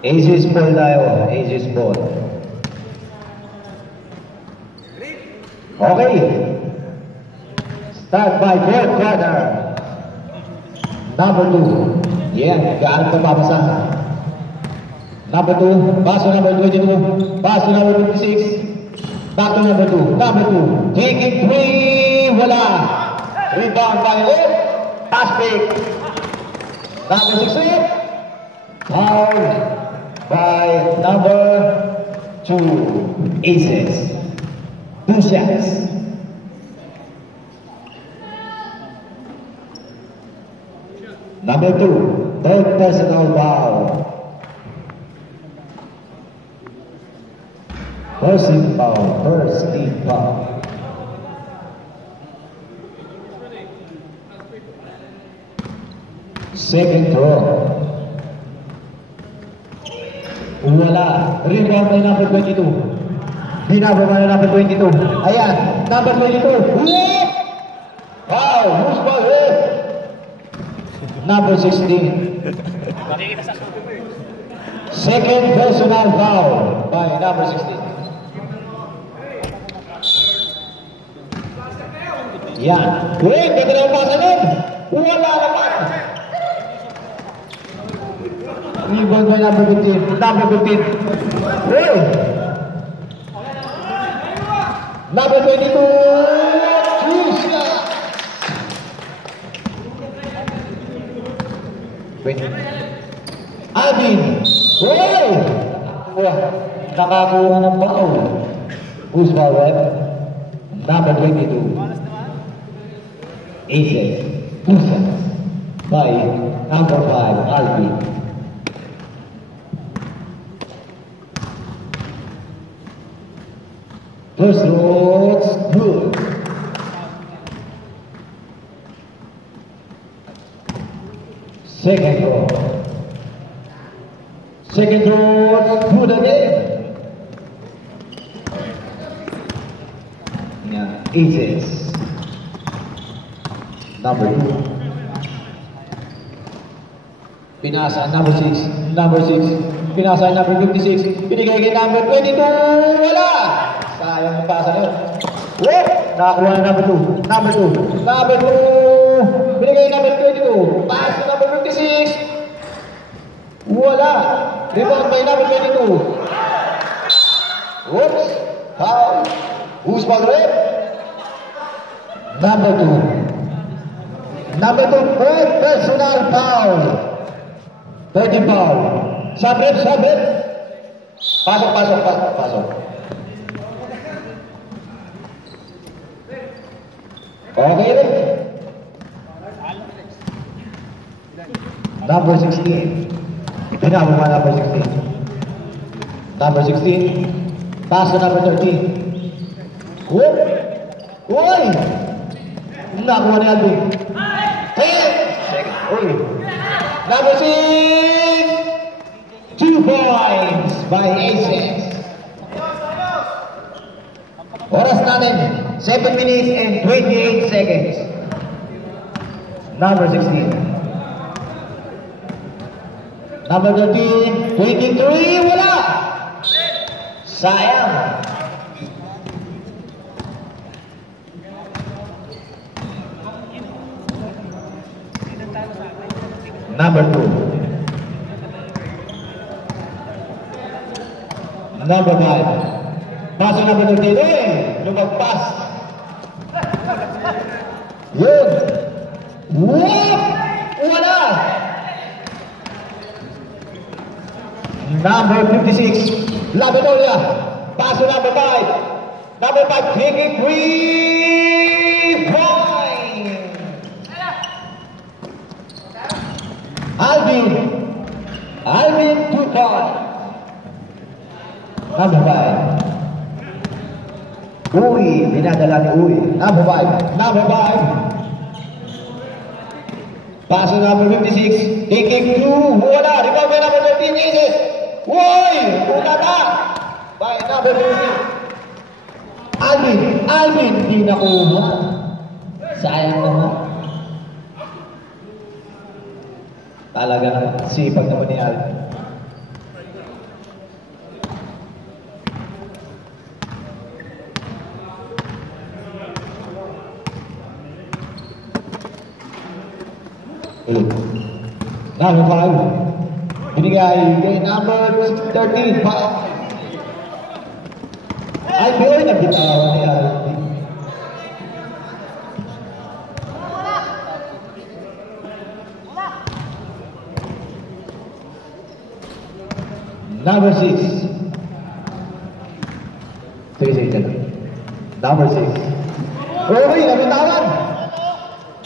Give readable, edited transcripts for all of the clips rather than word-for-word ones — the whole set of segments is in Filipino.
Aces ball tayo. Aces ball. Okay. Start by fourth quarter. Number 2. Yeah, gaan pa papasa. Number 2. Pass to number 22. Pass to number 56. Back to number 2. Number 2. Taking 3. Wala. Rebound by left. Pass pick. Number 16. Foul by number 2. Aces. 2 shots. Number 2. Third personal foul. First team foul. First team foul. Second throw. Wala. Rebound by number 22. Binababa na number 22. Ayan. Number 22. Wow. Who's ball hit? Number 16. Second personal foul by number 16. Yan. Wait, ganda na yung pasa nun. Wala naman. Rebound by number 15. Number 15. Hey! Number 22. Chusya. Wait. Alvin. Hey! Nakakuha ng foul. Who's foul, right? Number 22. Aces. Chusya. By number 5. Alvin. First roll's good. Second roll. Second roll's good again. Yeah, aces. Number 2. Pinasa number 6. Number 6. Pinasa number 56. Pinigay kay number 22. Wala! Sayang yung pasa nyo. Whoop! Nakakuha na number 2. Number 2. Number 2. Binigay number 22. Pass to number 56. Wala. Rebound by number 22. Whoops. Foul. Who's ball red? Number 2. Number 2. Third personal foul. 30 foul. Sabret, sabret. Pasok, pasok, pasok, pasok. Okay rin. Number 16. Pinababa number 16. Number 16. Pass to number 13. Whoop! Uy! Nakuha ni Alvin. 10! Uy! Number 6! 2 points by Aces. Oras natin, 7 minutes and 28 seconds. Number 16. Number 13, 23, wala! Sayang. Number 2. Number 5. Pasok number 13. Lumagpas. Yun. Whoop! Wala! Number 56. Labedolia. Pasok number 5. Number 5. Taking 3 points. Alvin. Alvin 2 points. Number 5. Uy, dinadala ni Uy. Number 5. Number 5. Pass number 56. Taking 2. Wala. Recover number 13. Aces. Uy! Wala na. By number 13. Alvin. Alvin. Hindi nakuha. Sayang naman. Talaga sipag naman ni Alvin. Number 5. Binigay kay number 13. Ay, pero nabitawan ni Alvin. Number 6. 3 seconds. Number 6. Uy, nabitawan.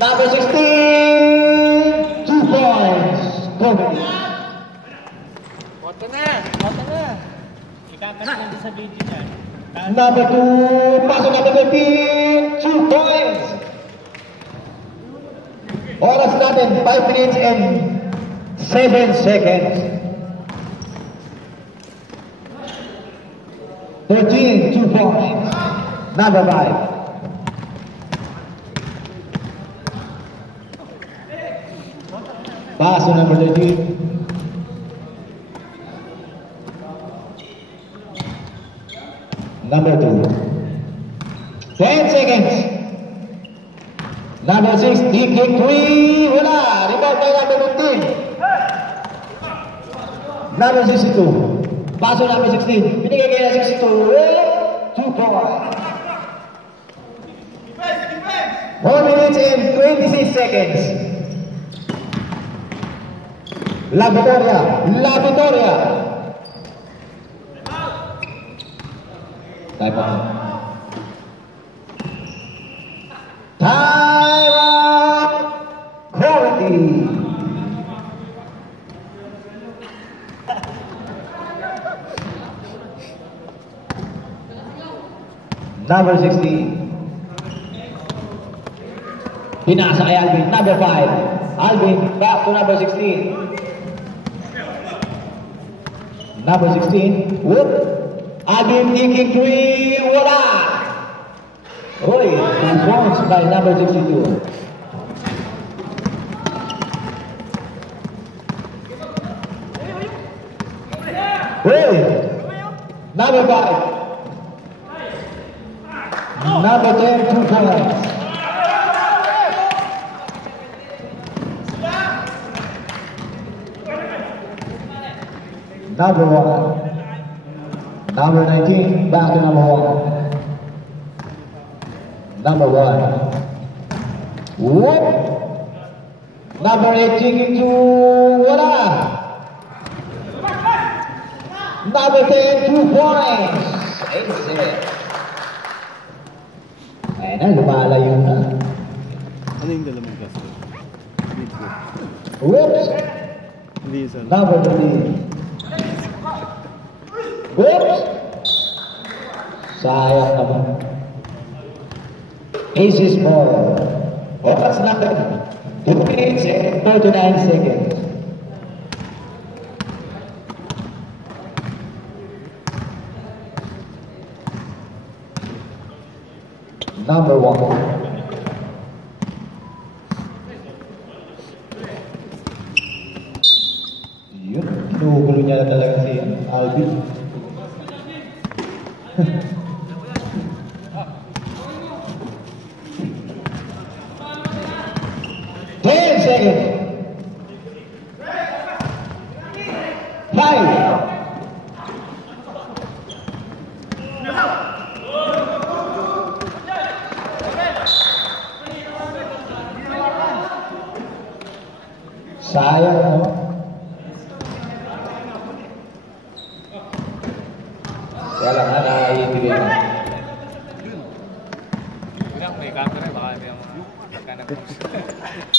Number 16. 2 points. Coming. Boto na! Ikakat lang sa video niya. Number 2. Pasok number 15. 2 points. Oras natin, 5 minutes and 7 seconds. 13, 2 points. Number 5. Pass to number 13. Number 2. 10 seconds. Number 6, deep kick 3. Wala. Rebound by number 15. Number 62. Pass to number 16. Binigay kaya 62. 2 points. 4 minutes and 26 seconds. La Victoria. Time out. Time out. Quality. Number 16. Pinasa kay Alvin. Number 5. Alvin, back to number 16. Number 16. Whoop. Alvin taking 3. Wala. Uy, 2 points by number 62. Uy. Number 5. Number 10, 2 points. Number 1. Number 19, back to number 1. Number 1. Whoop. Number 8, taking 2. Wala. Number 10, 2 points. Ace it. Ayan na, lumalayo na. Ano yung dalawang gasto? Whoops! Hindi isa. Number 3. Whoops! Sayang naman. Aces ball. Oras natin. 2 minutes and 49 seconds. Number 1. Yun, kinugulo niya na talaga si Alvin. Seconds. 5. Sayang naman. Kaya lang na naiintindihan na. Bilang may camera, baka may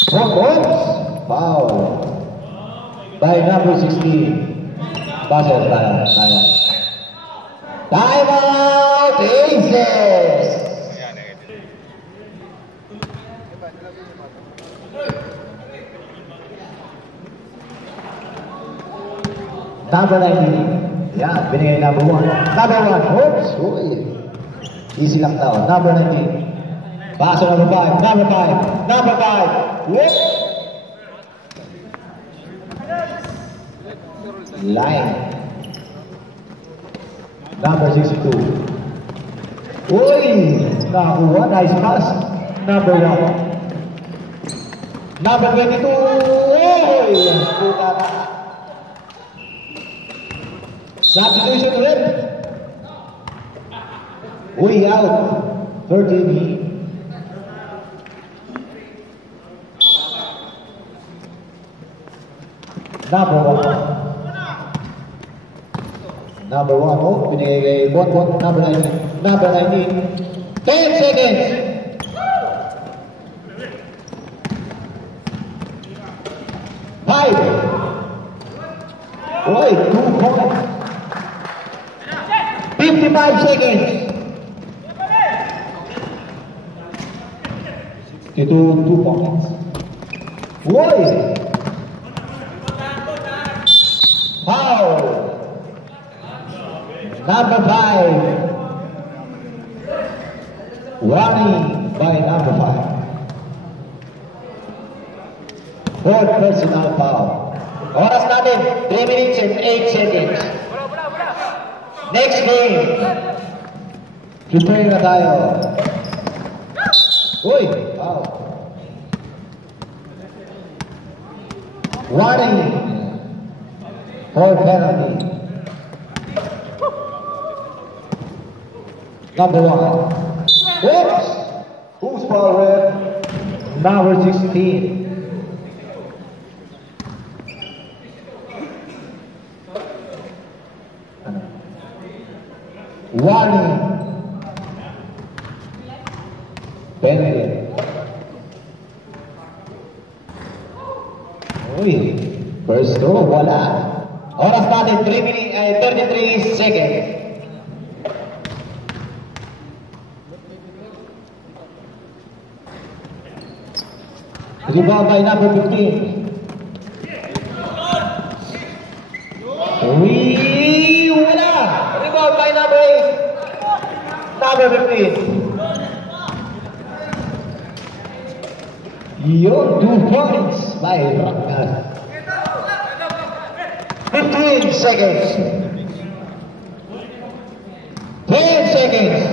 Points. Foul. By number 16. Buzzer time. Time out. Aces. Number 19. Yeah, binigay number 1. Number 1. Oops. Uy. Easy lang daw. Number 19. Pass to number 5. Number 5. Number 5. Whoop. Line. Number 62. Uy. Nakakuha. Nice pass. Number 1. Number 22. Uy. buka na. Substitution ulit. Uy, out. 13. Number 1. Number 1. Oh, binigay one. Number 19. Number 19. 10 seconds. Five. Wait, 2 points. 55 seconds. 2 points. Wait. Foul. Number 5. Warning by number 5. Fourth personal foul. Oras natin, 3 minutes and 8 seconds. Next game. Prepare na tayo. Uy, foul. Warning. For penalty. Number 1. Oops. Who's foul red? Number 16. Warning. Penalty. Uy. First goal, wala. Oras natin, 3 minutes, 33 seconds. Rebound by number 15. Wala! Rebound by number 8. Number 15. Yun, 2 points by Ragnar. 15 seconds. 10 seconds.